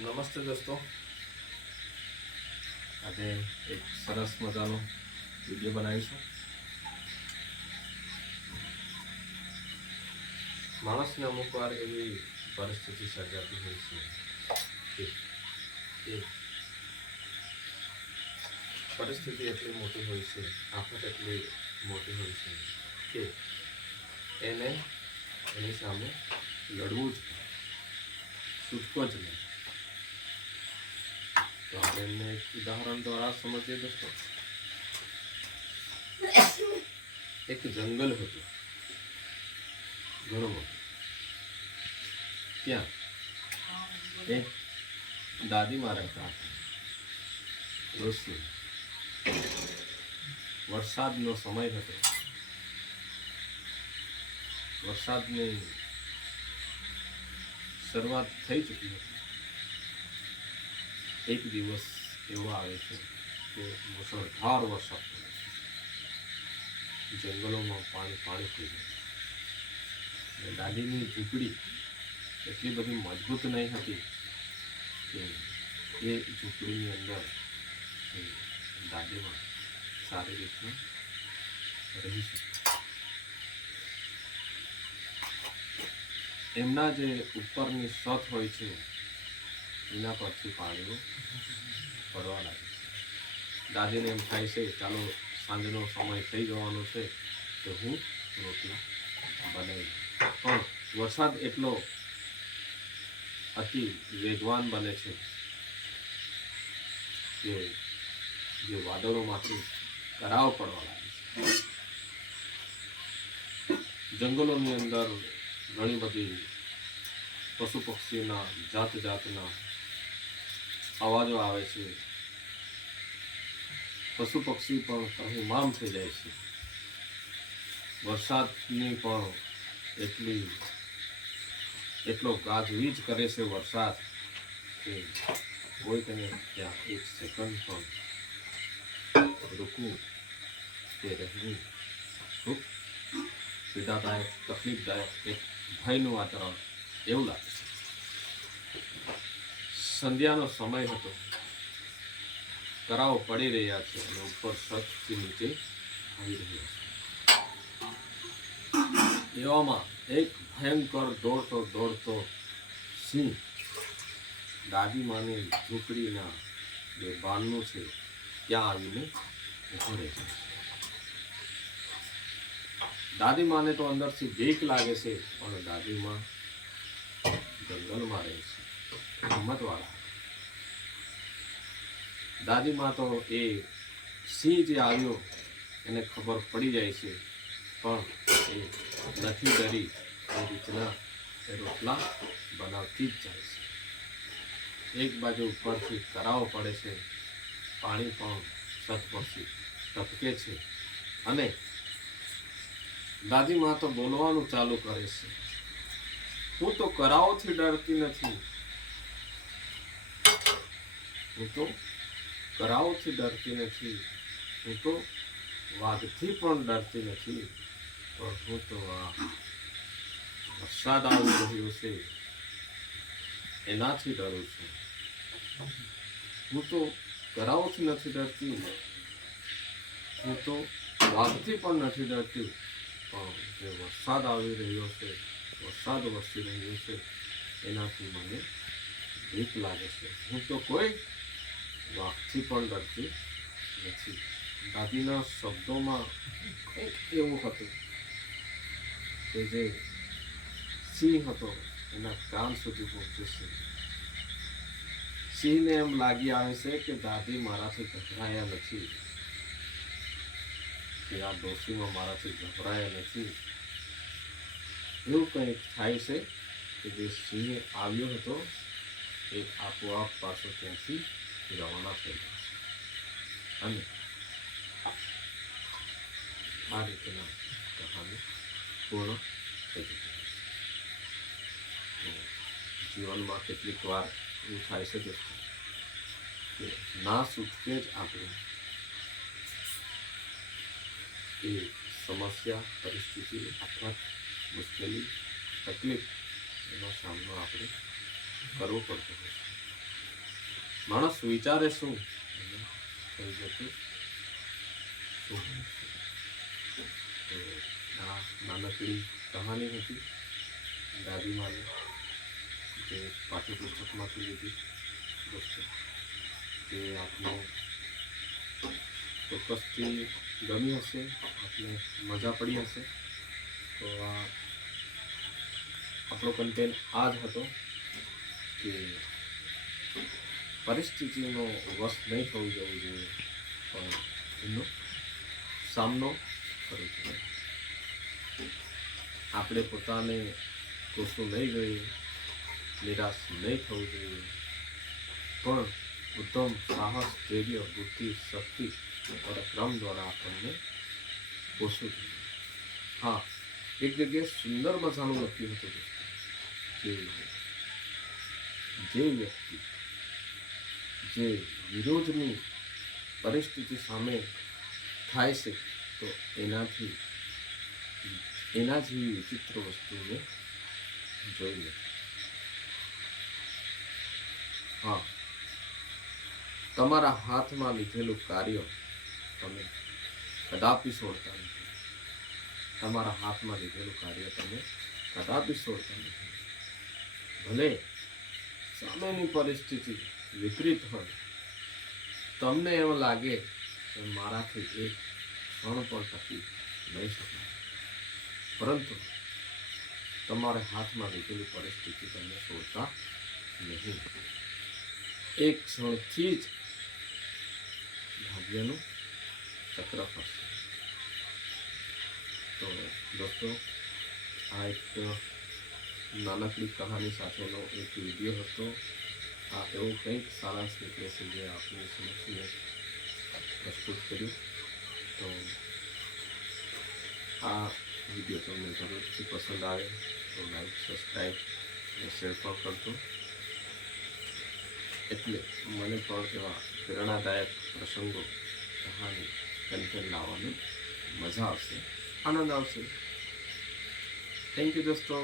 નમસ્તે દોસ્તો આજે એક સરસ મજાનો વીડિયો બનાવીશું માણસને અમુક વાર એવી પરિસ્થિતિ સર્જાતી હોય છે કે પરિસ્થિતિ એટલી મોટી હોય છે, આફત એટલી મોટી હોય છે કે એને એની સામે લડવું જ. છૂટકો જ નહીં તો आप એમને एक ઉદાહરણ દ્વારા समझिए दोस्तों એક જંગલ હતું. ઘણું ત્યાં એક દાદીમાં રહેતા હતા ઋષિ વરસાદનો સમય હતો. વરસાદની શરૂઆત થઈ ચૂકી હતી. એક દિવસ એવો આવે છે કે મુસળધાર વરસાદ પડે છે. જંગલોમાં પાણી પાણી થઈ જાય છે. દાદીની ઝૂંપડી એટલી બધી મજબૂત નહીં હતી કે એ ઝૂંપડીની અંદર દાદીમાં સારી રીતના રહી શકે. એમના જે ઉપરની સત હોય છે એના પરથી પાણીઓ ભરવા લાગે છે. દાદીને એમ થાય છે, ચાલો સાંજનો સમય થઈ જવાનો છે તો હું રોટલા બનાવી પણ વરસાદ એટલો અતિ વેગવાન બને છે કે જે વાદળોમાંથી કરાવ પડવા લાગે છે. જંગલોની અંદર ઘણી બધી પશુ પક્ષીઓના જાત જાતના અવાજો આવે છે. પશુ પક્ષી પણ ત્રહીમામ થઈ જાય છે. વરસાદની પણ એટલી, એટલો ગાજવીજ કરે છે વરસાદ કે કોઈ તેને ત્યાં એક સેકન્ડ પણ રૂકવું કે રહેવું. ખૂબ પીડાદાયક, તકલીફદાયક, એક ભયનું વાતાવરણ એવું લાગે છે. સંધ્યાનો સમય હતો. કરાઓ પડી રહ્યા છે અને ઉપર છતથી નીચે આવી રહ્યા છે. એવામાં એક ભયંકર દોડતો દોડતો સિંહ દાદી માની ઝૂંપડીના જે બારણું છે, ત્યાં આવીને ઊભો રહે છે. દાદીમાને તો અંદરથી બીક લાગે છે, પણ દાદીમાં જંગલમાં રહે છે. હિંમતવાળા. દાદીમાં તો એ સિંહ જે આવ્યો, એને ખબર પડી જાય છે, પણ એ નથી ડરી, એ રીતના એ રોટલા બનાવતી જ જાય છે. એક બાજુ ઉપરથી કરાવો પડે છે, પાણી પણ છત ટપકે છે. અને દાદીમાં તો બોલવાનું ચાલુ કરે છે. હું તો કરાવોથી ડરતી નથી. હું તો કરાઓથી ડરતી નથી. હું તો વાઘથી પણ ડરતી નથી. પણ હું તો આ વરસાદ આવી રહ્યો છે, એનાથી ડરું છું. હું તો કરાઓથી નથી ડરતી. હું તો વાઘથી પણ નથી ડરતી. પણ જે વરસાદ આવી રહ્યો છે, વરસાદ વરસી રહ્યો છે, એનાથી મને ભીક લાગે છે. હું તો કોઈ વાઘથી પણ ડરતી નથી. દાદીના શબ્દોમાં કંઈક એવું હતું કે જે સિંહ હતો, એના કાન સુધી પહોંચશે સિંહને એમ લાગી આવે છે કે દાદી મારાથી ગભરાયા નથી, કે આ ડોશીમાં મારાથી ગભરાયા નથી. એવું કંઈક થાય છે કે જે સિંહ આવ્યો હતો, એ આપોઆપ પાછો ત્યાંથી રવાના છે અને આ રીતના કહાની પૂર્ણ થઈ જતી જીવનમાં કેટલીક વાર એવું થાય છે કે ના? છૂટકે જ આપણે એ સમસ્યા, પરિસ્થિતિ અથવા મુશ્કેલી તકલીફ એનો સામનો આપણે કરવો પડતો હોય છે. માણસ વિચારે શું? થઈ જતું આ નાનકડી કહાની હતી, દાદી માની જે પાઠ્યપુસ્તકમાંથી લીધી દોસ્તો તે આપને ચોક્કસથી ગમી હશે, આપને મજા પડી હશે. તો આ આપણો કન્ટેન્ટ આ જ હતો કે પરિસ્થિતિનો વશ નહીં થવું જવું જોઈએ પણ એનો સામનો કરવો જોઈએ આપણે પોતાને કોશું નહીં જોઈએ નિરાશ નહીં થવું જોઈએ પણ ઉત્તમ સાહસ ધૈર્ય બુદ્ધિ શક્તિ પરાક્રમ દ્વારા આપણને કોશવું જોઈએ હા એક જગ્યાએ સુંદર મજાનું લખ્યું હતું દોસ્તો કે જે વ્યક્તિ જે વિરોધની પરિસ્થિતિ સામે થાય છે તો એનાથી એના જેવી વિચિત્ર વસ્તુને જોઈ નથી હા તમારા હાથમાં લીધેલું કાર્ય તમે કદાપી છોડતા નથી તમારા હાથમાં લીધેલું કાર્ય તમે કદાપી છોડતા નથી ભલે સામેની પરિસ્થિતિ વિપરીત હોય તમને એમ લાગે કે મારાથી એક ક્ષણ પણ ટકી નહીં શકાય પરંતુ તમારે હાથમાં લીધેલી પરિસ્થિતિ તમે છોડતા નહીં એક ક્ષણથી જ ભાગ્યનું ચક્ર ફરશે તો દોસ્તો આ એક નાનકડી કહાની સાથેનો એક વીડિયો હતો આ એવું કંઈક સારાંશ નીકળે છે જે આપણે સમક્ષને પ્રસ્તુત કર્યું તો આ વીડિયો તમને જરૂરથી પસંદ આવે તો લાઈક સબસ્ક્રાઈબ અને શેર પણ કરજો એટલે મને પણ એવા પ્રેરણાદાયક પ્રસંગો કહાની કન્ટેન્ટ લાવવાની મજા આવશે આનંદ આવશે થેન્ક યુ દોસ્તો